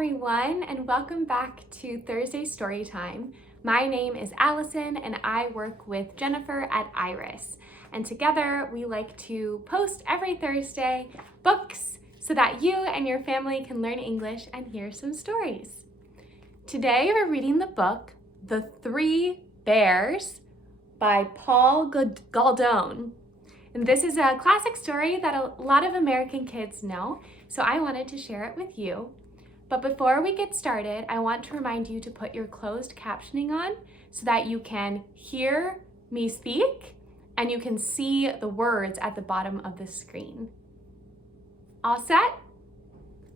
everyone, and welcome back to Thursday Storytime. My name is Allison, and I work with Jennifer at Iris. And together, we like to post every Thursday books so that you and your family can learn English and hear some stories. Today, we're reading the book, The Three Bears by Paul Galdone. And this is a classic story that a lot of American kids know, so I wanted to share it with you. But before we get started, I want to remind you to put your closed captioning on so that you can hear me speak and you can see the words at the bottom of the screen. All set?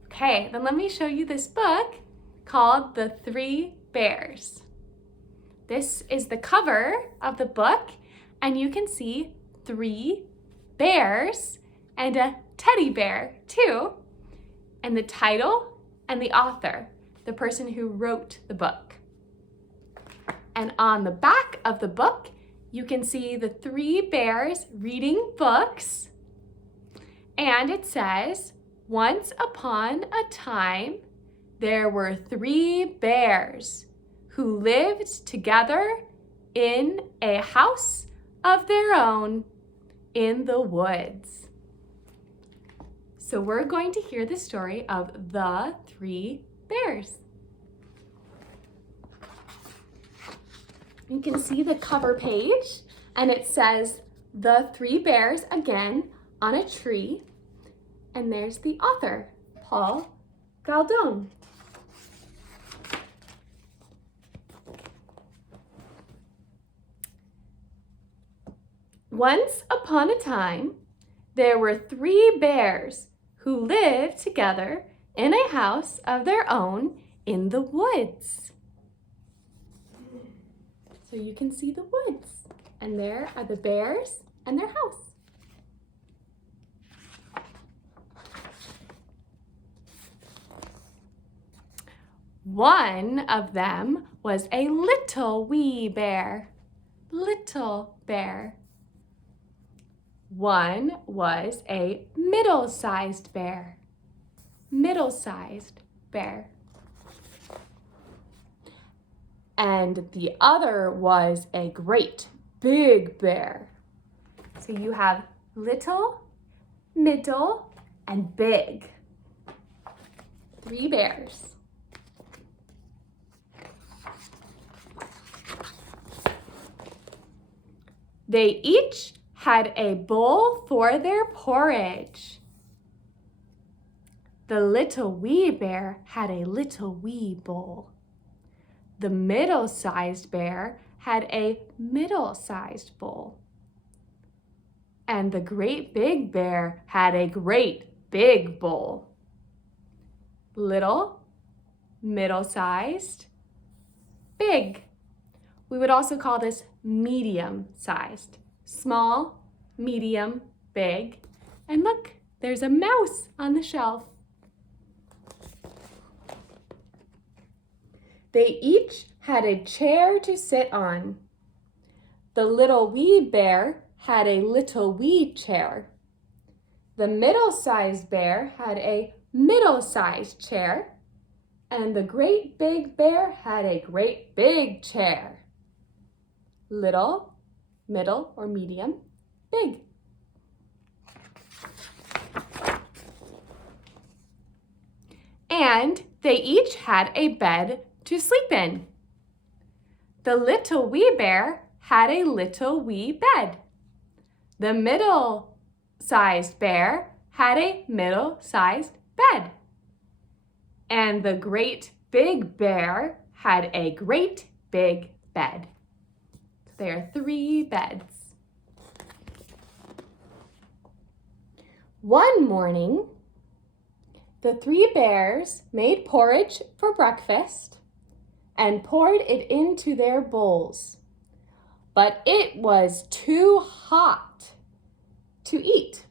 Okay, then let me show you this book called The Three Bears. This is the cover of the book, and you can see three bears and a teddy bear too, and the title and the author, the person who wrote the book. And on the back of the book, you can see the three bears reading books, and it says, "Once upon a time, there were three bears who lived together in a house of their own in the woods." So we're going to hear the story of the three bears. You can see the cover page, and it says The Three Bears again on a tree. And there's the author, Paul Galdone. Once upon a time, there were three bears who lived together in a house of their own in the woods. So you can see the woods, and there are the bears and their house. One of them was a little wee bear. Little bear. One was a middle-sized bear. Middle-sized bear. And the other was a great big bear. So you have little, middle, and big. Three bears. They each had a bowl for their porridge. The little wee bear had a little wee bowl. The middle-sized bear had a middle-sized bowl. And the great big bear had a great big bowl. Little, middle-sized, big. We would also call this medium-sized. Small, medium, big. And look, there's a mouse on the shelf. They each had a chair to sit on. The little wee bear had a little wee chair. The middle-sized bear had a middle-sized chair. And the great big bear had a great big chair. Little, middle or medium, big. And they each had a bed to sleep in. The little wee bear had a little wee bed. The middle-sized bear had a middle-sized bed. And the great big bear had a great big bed. There are three beds. One morning, the three bears made porridge for breakfast and poured it into their bowls. But it was too hot to eat.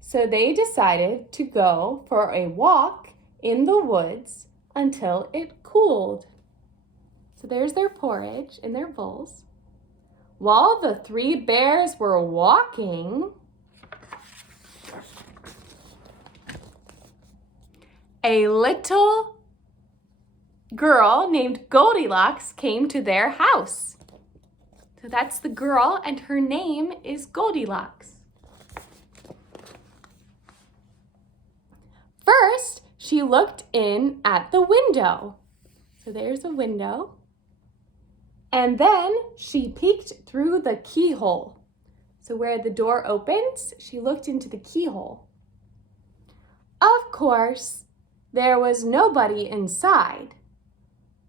So they decided to go for a walk in the woods until it cooled. So there's their porridge in their bowls. While the three bears were walking, a little girl named Goldilocks came to their house. So that's the girl, and her name is Goldilocks. First, she looked in at the window. So there's a window. And then she peeked through the keyhole. So where the door opens, she looked into the keyhole. Of course, there was nobody inside.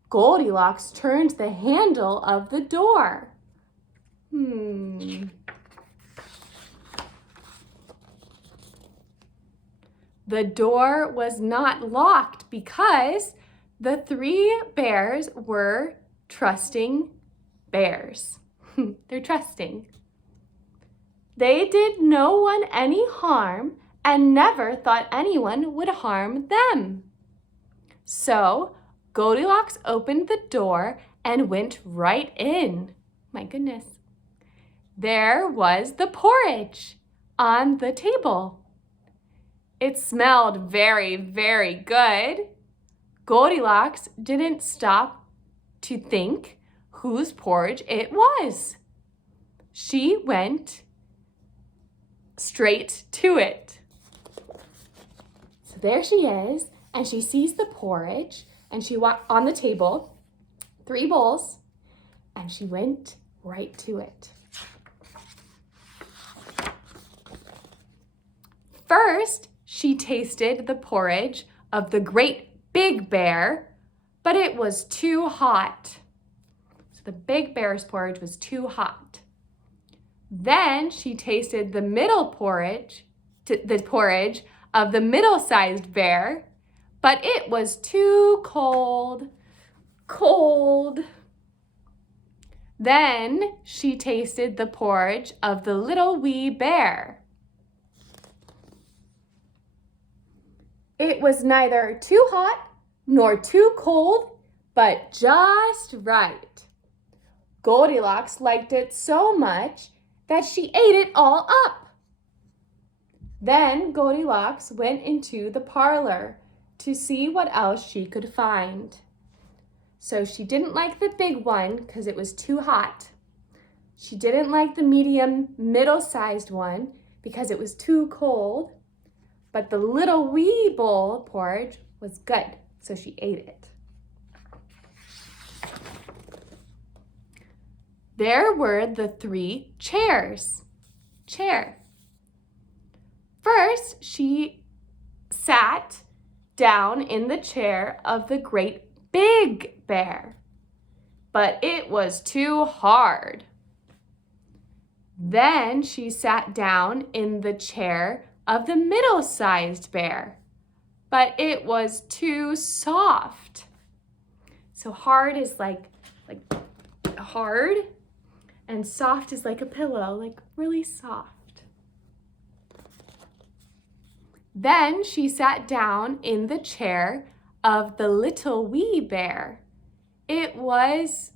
Goldilocks turned the handle of the door. The door was not locked because the three bears were trusting bears. They're trusting. They did no one any harm and never thought anyone would harm them. So Goldilocks opened the door and went right in. My goodness. There was the porridge on the table. It smelled very, very good. Goldilocks didn't stop to think whose porridge it was. She went straight to it. So there she is, and she sees the porridge, and she walked on the table, 3 bowls, and she went right to it. First, she tasted the porridge of the great big bear, but it was too hot. So the big bear's porridge was too hot. Then she tasted the porridge of the middle-sized bear, but it was too cold. Then she tasted the porridge of the little wee bear. It was neither too hot nor too cold, but just right. Goldilocks liked it so much that she ate it all up. Then Goldilocks went into the parlor to see what else she could find. So she didn't like the big one because it was too hot. She didn't like the middle-sized one because it was too cold. But the little wee bowl of porridge was good, so she ate it. There were the 3 chairs. First, she sat down in the chair of the great big bear, but it was too hard. Then she sat down in the chair of the middle-sized bear, but it was too soft. So hard is like hard, and soft is like a pillow, like really soft. Then she sat down in the chair of the little wee bear. It was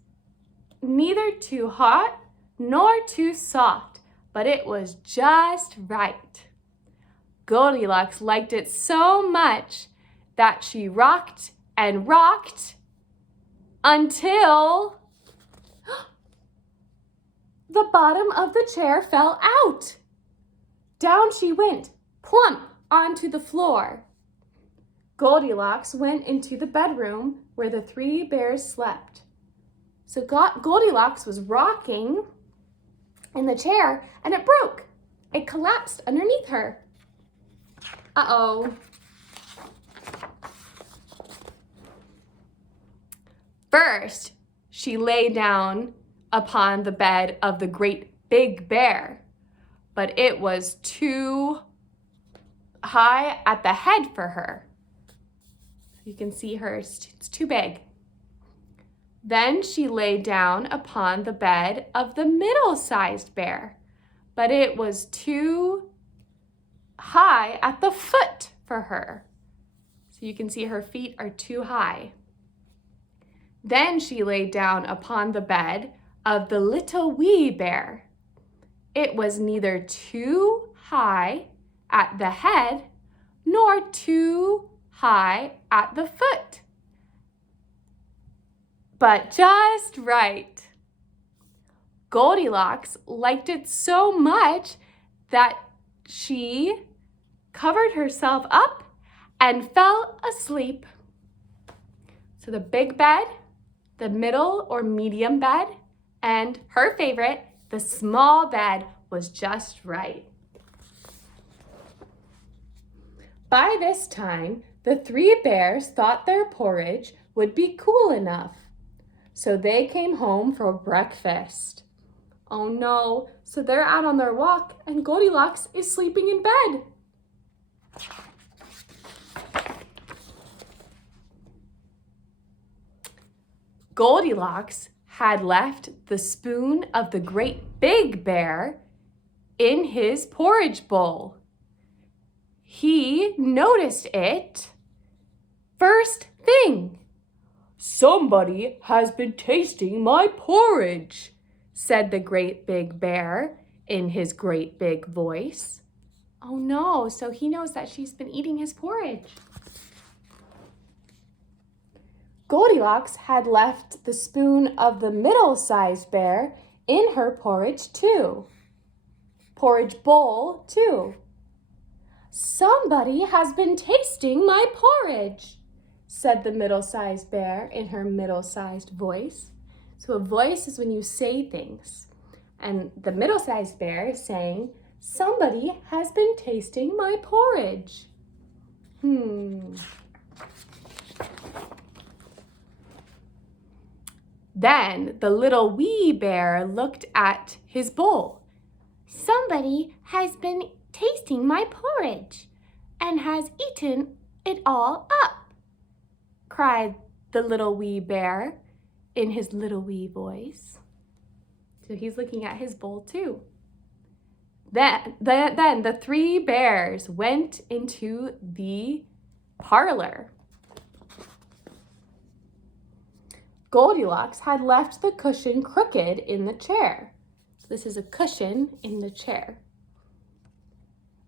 neither too hot nor too soft, but it was just right. Goldilocks liked it so much that she rocked and rocked until the bottom of the chair fell out. Down she went, plump onto the floor. Goldilocks went into the bedroom where the 3 bears slept. So Goldilocks was rocking in the chair and it broke. It collapsed underneath her. Uh-oh. First, she lay down upon the bed of the great big bear, but it was too high at the head for her. You can see her, it's too big. Then she lay down upon the bed of the middle-sized bear, but it was too high at the foot for her. So you can see her feet are too high. Then she lay down upon the bed of the little wee bear. It was neither too high at the head nor too high at the foot. but just right. Goldilocks liked it so much that she covered herself up and fell asleep. So the big bed, the middle or medium bed, and her favorite, the small bed, was just right. By this time, the three bears thought their porridge would be cool enough, so they came home for breakfast. Oh no, so they're out on their walk and Goldilocks is sleeping in bed. Goldilocks had left the spoon of the great big bear in his porridge bowl. He noticed it first thing. "Somebody has been tasting my porridge," said the great big bear in his great big voice. Oh no, so he knows that she's been eating his porridge. Goldilocks had left the spoon of the middle-sized bear in her porridge bowl too. "Somebody has been tasting my porridge," said the middle-sized bear in her middle-sized voice. So a voice is when you say things. And the middle-sized bear is saying, "Somebody has been tasting my porridge." Then the little wee bear looked at his bowl. "Somebody has been tasting my porridge and has eaten it all up," cried the little wee bear in his little wee voice. So he's looking at his bowl too. Then the three bears went into the parlor. Goldilocks had left the cushion crooked in the chair. This is a cushion in the chair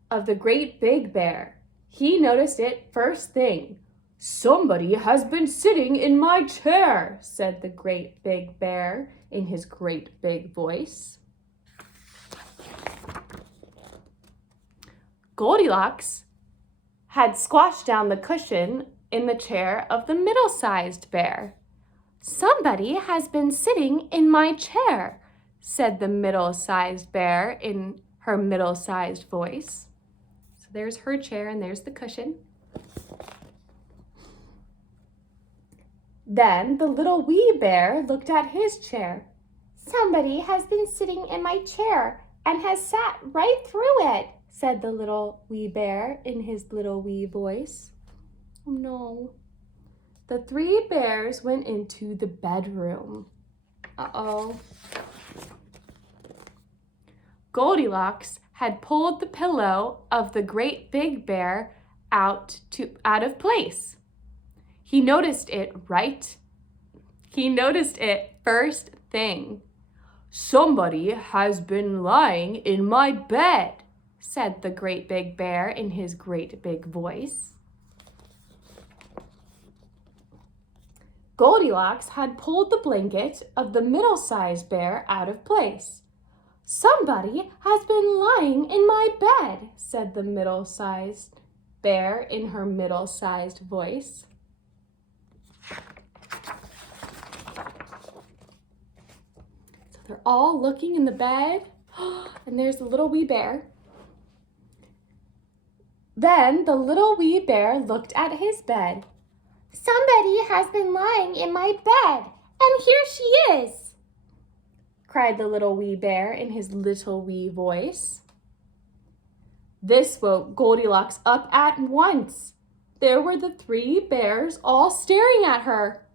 of the great big bear. He noticed it first thing. "Somebody has been sitting in my chair," said the great big bear in his great big voice. Goldilocks had squashed down the cushion in the chair of the middle-sized bear. "Somebody has been sitting in my chair," said the middle-sized bear in her middle-sized voice. So there's her chair and there's the cushion. Then the little wee bear looked at his chair. "Somebody has been sitting in my chair and has sat right through it," said the little wee bear in his little wee voice. Oh no. The three bears went into the bedroom. Uh-oh. Goldilocks had pulled the pillow of the great big bear out of place. He noticed it first thing. "Somebody has been lying in my bed," said the great big bear in his great big voice. Goldilocks had pulled the blanket of the middle-sized bear out of place. "Somebody has been lying in my bed," said the middle-sized bear in her middle-sized voice. So they're all looking in the bed, and there's the little wee bear. Then the little wee bear looked at his bed. "Somebody has been lying in my bed, and here she is," cried the little wee bear in his little wee voice. This woke Goldilocks up at once. There were the three bears all staring at her.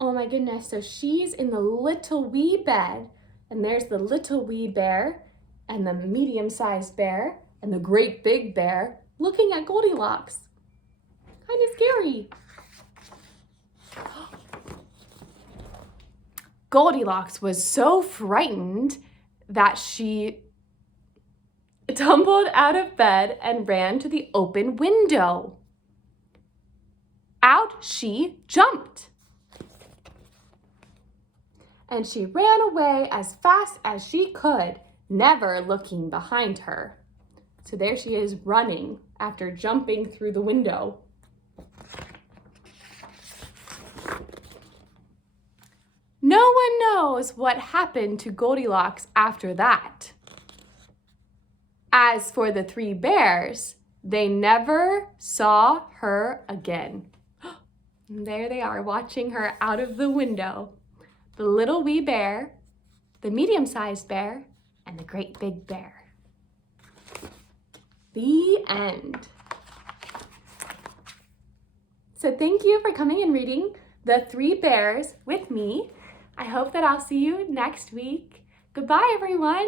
Oh my goodness, so she's in the little wee bed, and there's the little wee bear, and the medium-sized bear, and the great big bear looking at Goldilocks. Kind of scary. Goldilocks was so frightened that she tumbled out of bed and ran to the open window. Out she jumped. and she ran away as fast as she could, never looking behind her. So there she is running after jumping through the window. No one knows what happened to Goldilocks after that. As for the three bears, they never saw her again. There they are, watching her out of the window. The little wee bear, the medium-sized bear, and the great big bear. The end. So thank you for coming and reading The Three Bears with me. I hope that I'll see you next week. Goodbye, everyone.